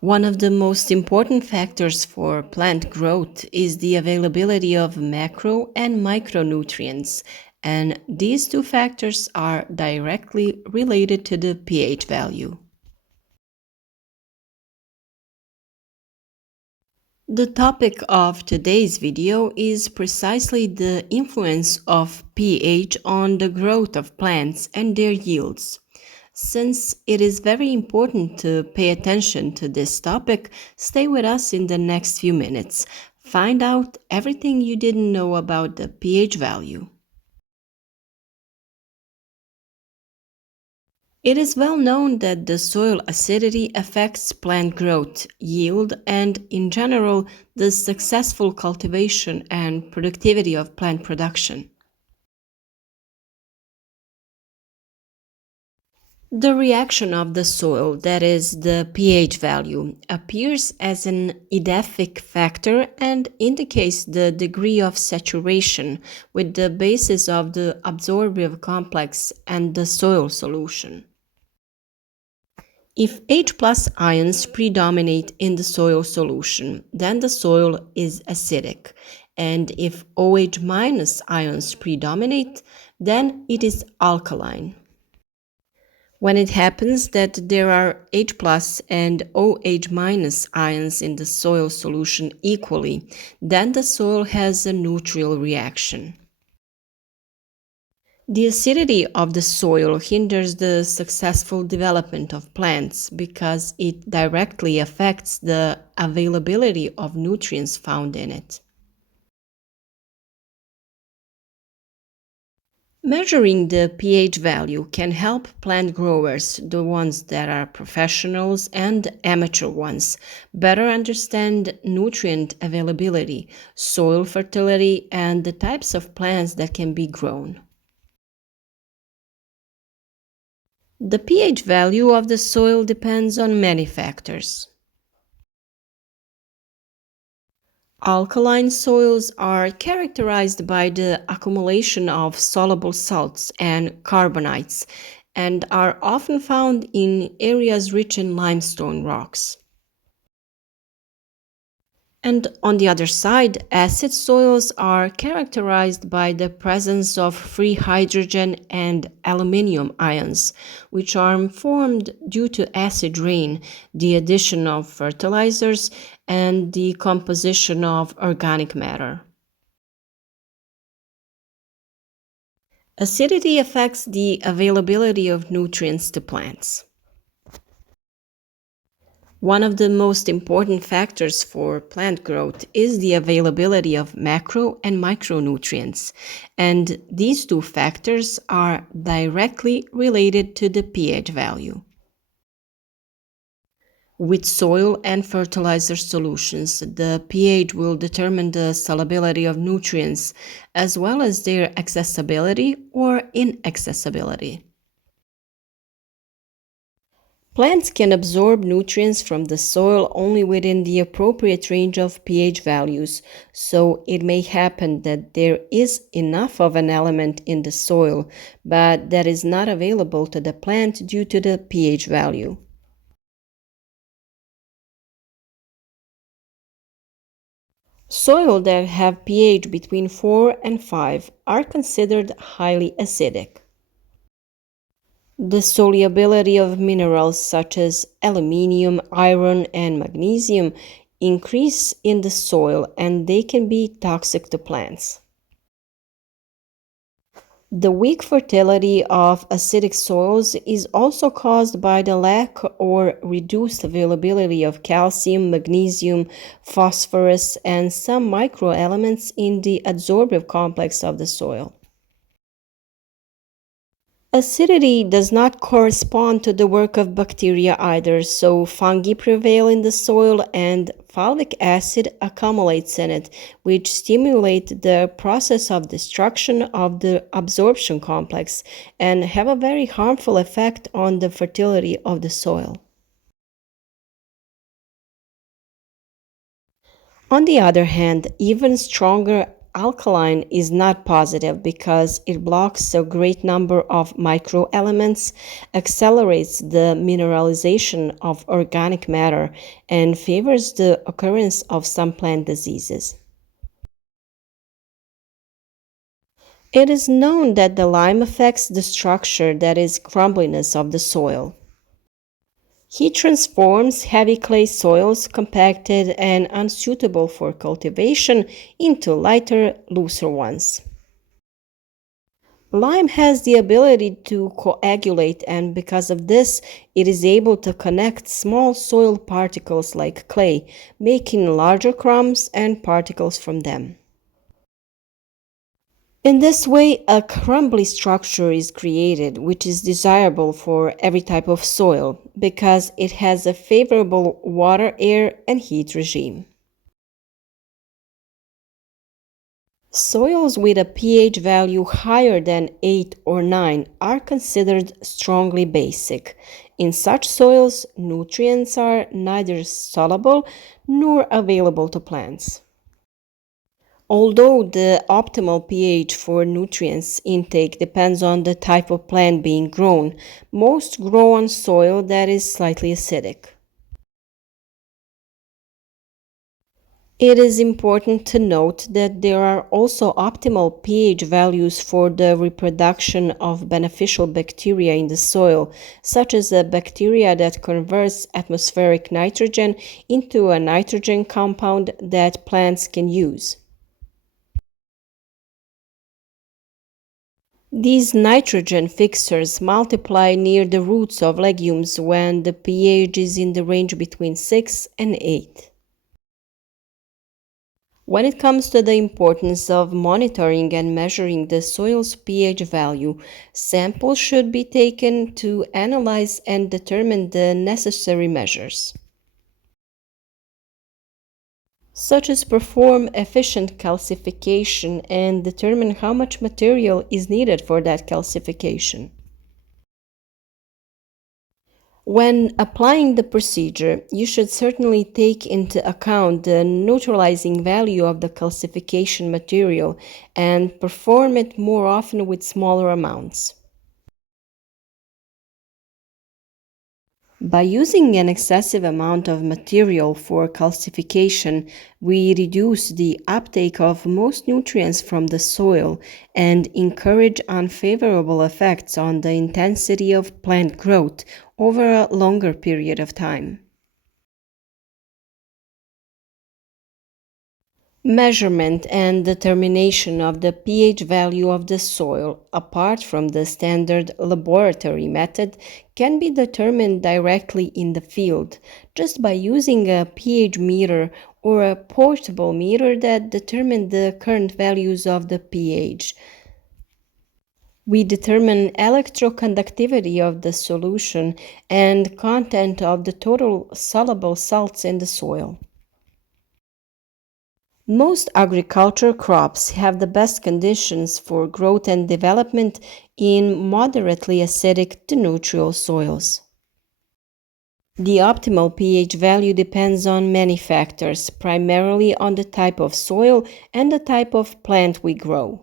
One of the most important factors for plant growth is the availability of macro and micronutrients, and these two factors are directly related to the pH value. The topic of today's video is precisely the influence of pH on the growth of plants and their yields. Since it is very important to pay attention to this topic, stay with us in the next few minutes. Find out everything you didn't know about the pH value. It is well known that the soil acidity affects plant growth, yield, and, in general, the successful cultivation and productivity of plant production. The reaction of the soil, that is, the pH value, appears as an edaphic factor and indicates the degree of saturation with the basis of the absorptive complex and the soil solution. If H plus ions predominate in the soil solution, then the soil is acidic. And if OH minus ions predominate, then it is alkaline. When it happens that there are H plus and OH minus ions in the soil solution equally, then the soil has a neutral reaction. The acidity of the soil hinders the successful development of plants because it directly affects the availability of nutrients found in it. Measuring the pH value can help plant growers, the ones that are professionals and amateur ones, better understand nutrient availability, soil fertility, and the types of plants that can be grown. The pH value of the soil depends on many factors. Alkaline soils are characterized by the accumulation of soluble salts and carbonites and are often found in areas rich in limestone rocks. And on the other side, acid soils are characterized by the presence of free hydrogen and aluminium ions, which are formed due to acid rain, the addition of fertilizers, and the composition of organic matter. Acidity affects the availability of nutrients to plants. One of the most important factors for plant growth is the availability of macro and micronutrients, and these two factors are directly related to the pH value. With soil and fertilizer solutions, the pH will determine the solubility of nutrients as well as their accessibility or inaccessibility. Plants can absorb nutrients from the soil only within the appropriate range of pH values, so it may happen that there is enough of an element in the soil, but that is not available to the plant due to the pH value. Soil that have pH between 4 and 5 are considered highly acidic. The solubility of minerals such as aluminium, iron, and magnesium increase in the soil and they can be toxic to plants. The weak fertility of acidic soils is also caused by the lack or reduced availability of calcium, magnesium, phosphorus, and some microelements in the adsorptive complex of the soil. Acidity does not correspond to the work of bacteria either, so fungi prevail in the soil and fulvic acid accumulates in it, which stimulate the process of destruction of the absorption complex and have a very harmful effect on the fertility of the soil. On the other hand, even stronger alkaline is not positive because it blocks a great number of microelements, accelerates the mineralization of organic matter, and favors the occurrence of some plant diseases. It is known that the lime affects the structure, that is, crumbliness of the soil. He transforms heavy clay soils, compacted and unsuitable for cultivation, into lighter, looser ones. Lime has the ability to coagulate, and because of this, it is able to connect small soil particles like clay, making larger crumbs and particles from them. In this way, a crumbly structure is created, which is desirable for every type of soil because it has a favorable water, air, and heat regime. Soils with a pH value higher than 8 or 9 are considered strongly basic. In such soils, nutrients are neither soluble nor available to plants. Although the optimal pH for nutrients intake depends on the type of plant being grown, most grow on soil that is slightly acidic. It is important to note that there are also optimal pH values for the reproduction of beneficial bacteria in the soil, such as the bacteria that converts atmospheric nitrogen into a nitrogen compound that plants can use. These nitrogen fixers multiply near the roots of legumes when the pH is in the range between 6 and 8. When it comes to the importance of monitoring and measuring the soil's pH value, samples should be taken to analyze and determine the necessary measures, such as perform efficient calcification and determine how much material is needed for that calcification. When applying the procedure, you should certainly take into account the neutralizing value of the calcification material and perform it more often with smaller amounts. By using an excessive amount of material for calcification, we reduce the uptake of most nutrients from the soil and encourage unfavorable effects on the intensity of plant growth over a longer period of time. Measurement and determination of the pH value of the soil, apart from the standard laboratory method, can be determined directly in the field, just by using a pH meter or a portable meter that determine the current values of the pH. We determine electroconductivity of the solution and content of the total soluble salts in the soil. Most agriculture crops have the best conditions for growth and development in moderately acidic to neutral soils. The optimal pH value depends on many factors, primarily on the type of soil and the type of plant we grow.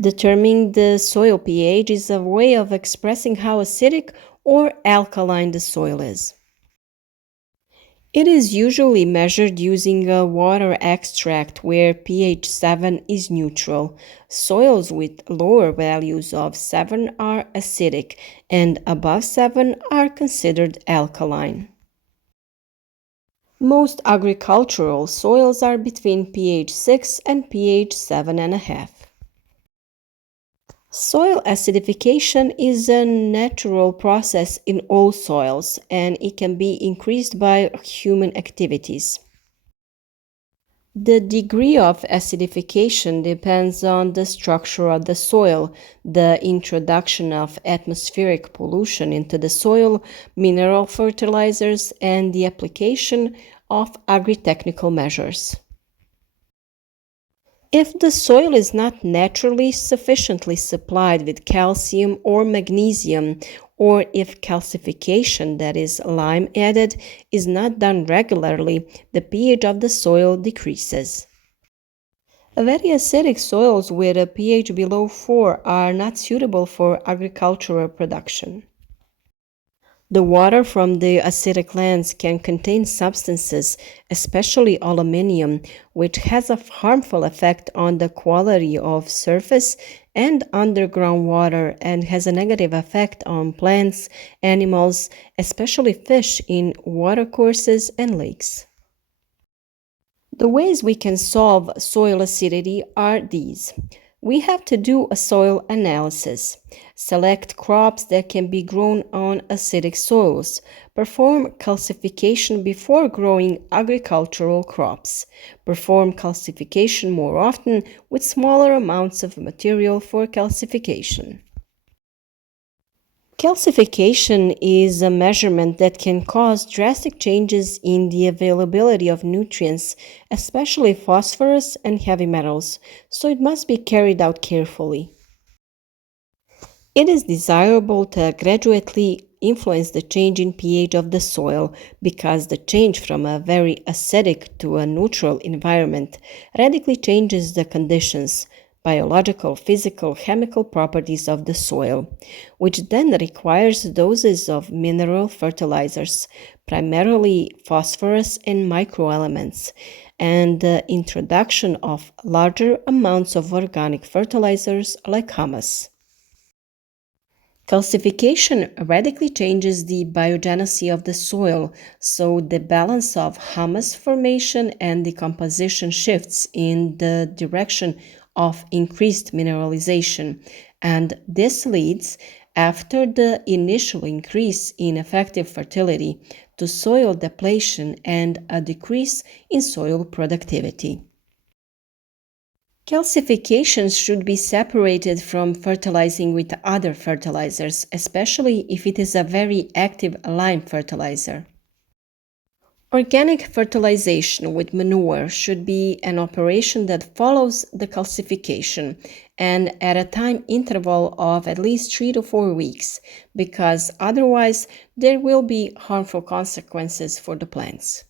Determining the soil pH is a way of expressing how acidic or alkaline the soil is. It is usually measured using a water extract where pH 7 is neutral. Soils with lower values of 7 are acidic and above 7 are considered alkaline. Most agricultural soils are between pH 6 and pH 7.5. Soil acidification is a natural process in all soils, and it can be increased by human activities. The degree of acidification depends on the structure of the soil, the introduction of atmospheric pollution into the soil, mineral fertilizers, and the application of agri-technical measures. If the soil is not naturally sufficiently supplied with calcium or magnesium, or if calcification, that is, lime added, is not done regularly, the pH of the soil decreases. Very acidic soils with a pH below 4 are not suitable for agricultural production. The water from the acidic lands can contain substances, especially aluminium, which has a harmful effect on the quality of surface and underground water and has a negative effect on plants, animals, especially fish in watercourses and lakes. The ways we can solve soil acidity are these. We have to do a soil analysis, select crops that can be grown on acidic soils, perform calcification before growing agricultural crops, perform calcification more often with smaller amounts of material for calcification. Calcification is a measurement that can cause drastic changes in the availability of nutrients, especially phosphorus and heavy metals, so it must be carried out carefully. It is desirable to gradually influence the change in pH of the soil because the change from a very acidic to a neutral environment radically changes the conditions, biological, physical, chemical properties of the soil, which then requires doses of mineral fertilizers, primarily phosphorus and microelements, and the introduction of larger amounts of organic fertilizers like humus. Calcification radically changes the biogenesis of the soil, so the balance of humus formation and decomposition shifts in the direction of increased mineralization, and this leads, after the initial increase in effective fertility, to soil depletion and a decrease in soil productivity. Calcifications should be separated from fertilizing with other fertilizers, especially if it is a very active lime fertilizer. Organic fertilization with manure should be an operation that follows the calcification and at a time interval of at least 3 to 4 weeks, because otherwise there will be harmful consequences for the plants.